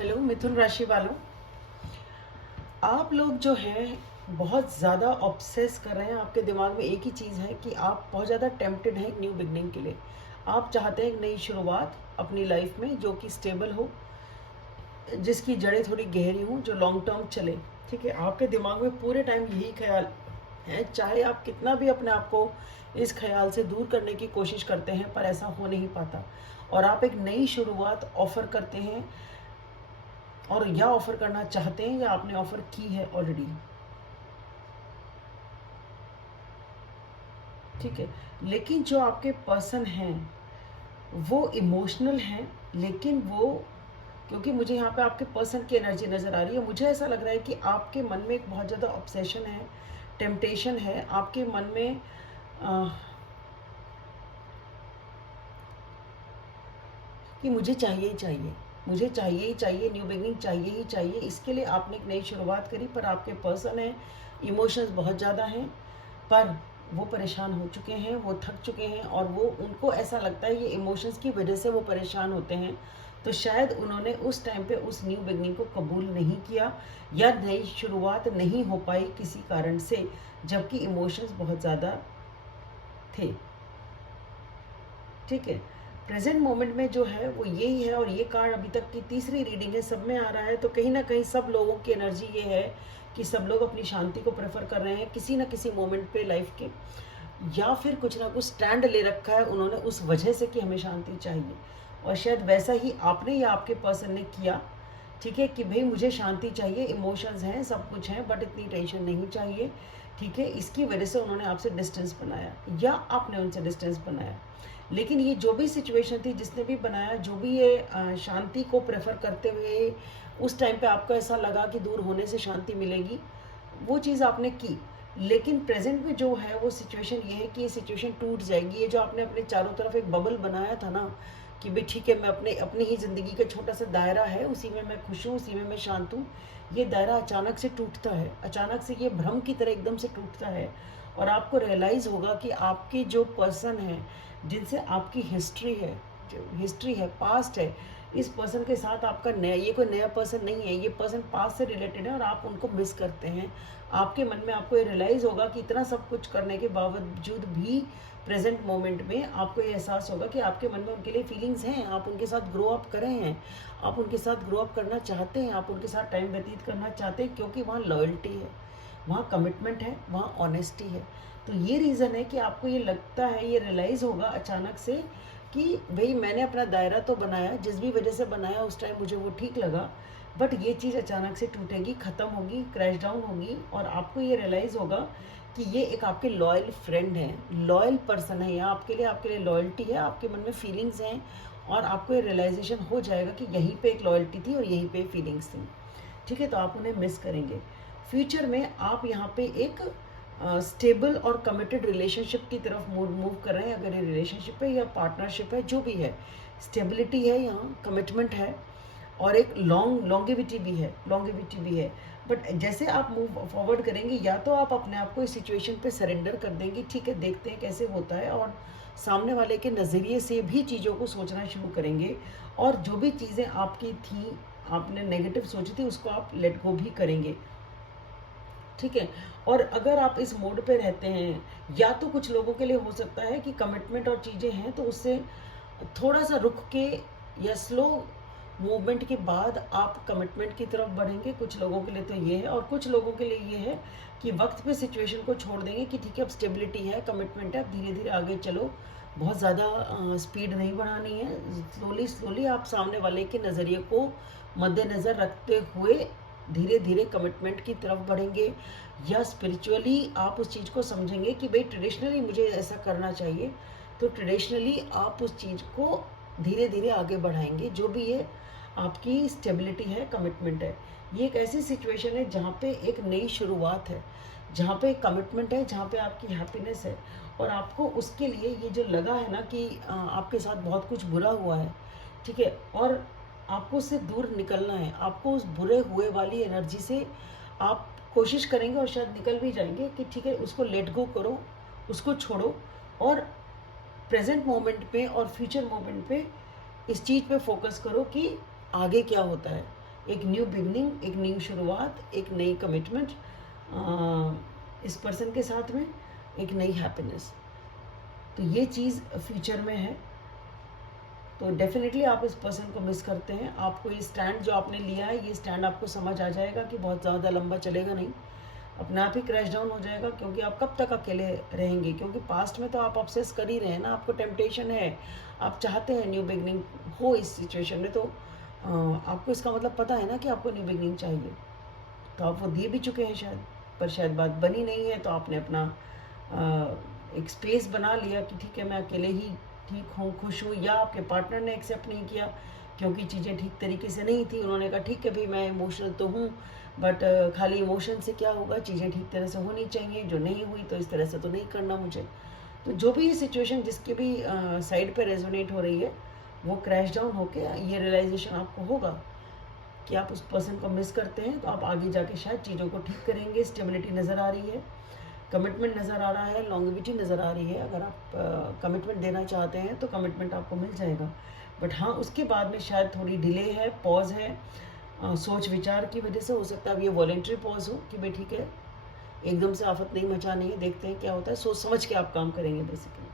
Hello मिथुन राशि वालों, आप लोग जो है बहुत ज़्यादा ऑब्सेस कर रहे हैं। आपके दिमाग में एक ही चीज़ है कि आप बहुत ज़्यादा टेम्प्टेड हैं एक न्यू बिगनिंग के लिए। आप चाहते हैं एक नई शुरुआत अपनी लाइफ में जो कि स्टेबल हो, जिसकी जड़ें थोड़ी गहरी हों, जो लॉन्ग टर्म चले। ठीक है, आपके दिमाग में पूरे टाइम यही ख्याल है, चाहे आप कितना भी अपने आप को इस ख्याल से दूर करने की कोशिश करते हैं पर ऐसा हो नहीं पाता। और आप एक नई शुरुआत ऑफर करते हैं, और या ऑफर करना चाहते हैं या आपने ऑफर की है ऑलरेडी। ठीक है, लेकिन जो आपके पर्सन हैं वो इमोशनल हैं, लेकिन वो, क्योंकि मुझे यहाँ पे आपके पर्सन की एनर्जी नज़र आ रही है, मुझे ऐसा लग रहा है कि आपके मन में एक बहुत ज़्यादा ऑब्सेशन है, टेम्पटेशन है आपके मन में। कि मुझे चाहिए ही चाहिए, मुझे चाहिए ही चाहिए, न्यू बिगनिंग चाहिए ही चाहिए। इसके लिए आपने एक नई शुरुआत करी, पर आपके पर्सन हैं, इमोशंस बहुत ज़्यादा हैं, पर वो परेशान हो चुके हैं, वो थक चुके हैं, और वो, उनको ऐसा लगता है ये इमोशंस की वजह से वो परेशान होते हैं। तो शायद उन्होंने उस टाइम पे उस न्यू बिगनिंग को कबूल नहीं किया, या नई शुरुआत नहीं हो पाई किसी कारण से, जबकि इमोशंस बहुत ज़्यादा थे। ठीक है, प्रेजेंट मोमेंट में जो है वो यही है, और ये कार्ड अभी तक की तीसरी रीडिंग है, सब में आ रहा है। तो कहीं ना कहीं सब लोगों की एनर्जी ये है कि सब लोग अपनी शांति को प्रेफर कर रहे हैं किसी ना किसी मोमेंट पे लाइफ के, या फिर कुछ ना कुछ स्टैंड ले रखा है उन्होंने उस वजह से कि हमें शांति चाहिए। और शायद वैसा ही आपने या आपके पर्सन ने किया। ठीक है, कि भाई मुझे शांति चाहिए, इमोशंस हैं, सब कुछ है, बट इतनी टेंशन नहीं चाहिए। ठीक है, इसकी वजह से उन्होंने आपसे डिस्टेंस बनाया, या आपने उनसे डिस्टेंस बनाया। लेकिन ये जो भी सिचुएशन थी, जिसने भी बनाया, जो भी ये शांति को प्रेफर करते हुए उस टाइम पे आपको ऐसा लगा कि दूर होने से शांति मिलेगी, वो चीज़ आपने की। लेकिन प्रेजेंट में जो है वो सिचुएशन ये है कि ये सिचुएशन टूट जाएगी। ये जो आपने अपने चारों तरफ एक बबल बनाया था ना, कि भाई ठीक है, मैं अपनी ही ज़िंदगी का छोटा सा दायरा है, उसी में मैं खुश हूँ, उसी में मैं शांत हूँ, ये दायरा अचानक से टूटता है, अचानक से ये भ्रम की तरह एकदम से टूटता है। और आपको रियलाइज़ होगा कि आपके जो पर्सन हैं, जिनसे आपकी हिस्ट्री है, जो हिस्ट्री है, पास्ट है, इस पर्सन के साथ आपका नया, ये कोई नया पर्सन नहीं है, ये पर्सन पास्ट से रिलेटेड है, और आप उनको मिस करते हैं। आपके मन में आपको ये रियलाइज़ होगा कि इतना सब कुछ करने के बावजूद भी प्रेजेंट मोमेंट में आपको ये एहसास होगा कि आपके मन में उनके लिए फीलिंग्स हैं, आप उनके साथ ग्रो अप करे हैं, आप उनके साथ ग्रो अप करना चाहते हैं, आप उनके साथ टाइम व्यतीत करना चाहते हैं, क्योंकि वहाँ लॉयल्टी है, वहाँ कमिटमेंट है, वहाँ ऑनेस्टी है। तो ये रीज़न है कि आपको ये लगता है, ये रियलाइज़ होगा अचानक से कि भाई मैंने अपना दायरा तो बनाया, जिस भी वजह से बनाया उस टाइम मुझे वो ठीक लगा, बट ये चीज़ अचानक से टूटेगी, ख़त्म होगी, क्रैश डाउन होगी, और आपको ये रियलाइज़ होगा कि ये एक आपके लॉयल फ्रेंड है, लॉयल पर्सन है, या आपके लिए लॉयल्टी है, आपके मन में फीलिंग्स हैं, और आपको ये रियलाइजेशन हो जाएगा कि यहीं पे एक लॉयल्टी थी और यहीं पे फीलिंग्स थी। ठीक है, तो आप उन्हें मिस करेंगे। फ्यूचर में आप यहाँ पे एक स्टेबल और कमिटेड रिलेशनशिप की तरफ मूव कर रहे हैं। अगर ये रिलेशनशिप है या पार्टनरशिप है, जो भी है, स्टेबिलिटी है, यहाँ कमिटमेंट है, और एक लॉन्गेविटी भी है। बट जैसे आप मूव फॉरवर्ड करेंगे, या तो आप अपने आप को इस सिचुएशन पे सरेंडर कर देंगे, ठीक है देखते हैं कैसे होता है, और सामने वाले के नज़रिए से भी चीज़ों को सोचना शुरू करेंगे, और जो भी चीज़ें आपकी थी, आपने नेगेटिव सोची थी, उसको आप लेट गो भी करेंगे। ठीक है, और अगर आप इस मोड पे रहते हैं, या तो कुछ लोगों के लिए हो सकता है कि कमिटमेंट और चीज़ें हैं, तो उससे थोड़ा सा रुक के या स्लो मूवमेंट के बाद आप कमिटमेंट की तरफ बढ़ेंगे। कुछ लोगों के लिए तो ये है, और कुछ लोगों के लिए ये है कि वक्त पे सिचुएशन को छोड़ देंगे कि ठीक है, अब स्टेबिलिटी है, कमिटमेंट है, अब धीरे धीरे आगे चलो, बहुत ज़्यादा स्पीड नहीं बढ़ानी है, स्लोली स्लोली आप सामने वाले के नज़रिए को मद्देनज़र रखते हुए धीरे धीरे कमिटमेंट की तरफ बढ़ेंगे। या स्पिरिचुअली आप उस चीज़ को समझेंगे कि भाई ट्रेडिशनली मुझे ऐसा करना चाहिए, तो ट्रेडिशनली आप उस चीज़ को धीरे धीरे आगे बढ़ाएंगे। जो भी ये आपकी स्टेबिलिटी है, कमिटमेंट है, ये एक ऐसी सिचुएशन है जहाँ पे एक नई शुरुआत है, जहाँ पे कमिटमेंट है, जहाँ पे आपकी हैप्पीनेस है, और आपको उसके लिए ये जो लगा है ना कि आपके साथ बहुत कुछ बुरा हुआ है, ठीक है, और आपको उससे दूर निकलना है, आपको उस बुरे हुए वाली एनर्जी से आप कोशिश करेंगे, और शायद निकल भी जाएंगे कि ठीक है, उसको लेट गो करो, उसको छोड़ो, और प्रेजेंट मोमेंट पे और फ्यूचर मोमेंट पे इस चीज़ पे फोकस करो कि आगे क्या होता है। एक न्यू बिगनिंग, एक न्यू शुरुआत, एक नई कमिटमेंट इस पर्सन के साथ में, एक नई हैप्पीनेस। तो ये चीज़ फ्यूचर में है। तो डेफिनेटली आप इस पर्सन को मिस करते हैं। आपको ये स्टैंड जो आपने लिया है, ये स्टैंड आपको समझ आ जाएगा कि बहुत ज़्यादा लंबा चलेगा नहीं, अपने आप ही क्रैश डाउन हो जाएगा। क्योंकि आप कब तक अकेले रहेंगे? क्योंकि पास्ट में तो आप ऑब्सेस कर ही रहे हैं ना, आपको टेम्पटेशन है, आप चाहते हैं न्यू बिगनिंग हो इस सिचुएशन में। तो आपको इसका मतलब पता है ना कि आपको न्यू बिगनिंग चाहिए, तो आप वो दे भी चुके हैं शायद, पर शायद बात बनी नहीं है। तो आपने अपना एक स्पेस बना लिया कि ठीक है मैं अकेले ही ठीक हूँ, खुश हूँ, या आपके पार्टनर ने एक्सेप्ट नहीं किया क्योंकि चीज़ें ठीक तरीके से नहीं थी। उन्होंने कहा ठीक है भाई मैं इमोशनल तो हूँ, बट खाली इमोशन से क्या होगा, चीज़ें ठीक तरह से होनी चाहिए, जो नहीं हुई तो इस तरह से तो नहीं करना मुझे। तो जो भी ये सिचुएशन जिसके भी साइड पे रेजोनेट हो रही है, वो क्रैश डाउन होके ये रियलाइजेशन आपको होगा कि आप उस पर्सन को मिस करते हैं। तो आप आगे जाके शायद चीज़ों को ठीक करेंगे। स्टेबिलिटी नज़र आ रही है, कमिटमेंट नज़र आ रहा है, लॉन्गेविटी नज़र आ रही है। अगर आप कमिटमेंट देना चाहते हैं तो कमिटमेंट आपको मिल जाएगा। बट हाँ, उसके बाद में शायद थोड़ी डिले है, पॉज है, सोच विचार की वजह से। हो सकता है अब ये वॉलेंट्री पॉज हो कि भाई ठीक है एकदम से आफत नहीं मचानी है, देखते हैं क्या होता है, सोच समझ के आप काम करेंगे बेसिकली।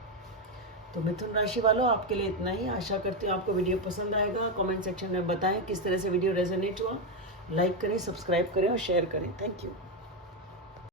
तो मिथुन राशि वालों, आपके लिए इतना ही। आशा करती हूँ आपको वीडियो पसंद आएगा। कमेंट सेक्शन में बताएं किस तरह से वीडियो रेजोनेट हुआ। लाइक करें, सब्सक्राइब करें और शेयर करें। Thank you.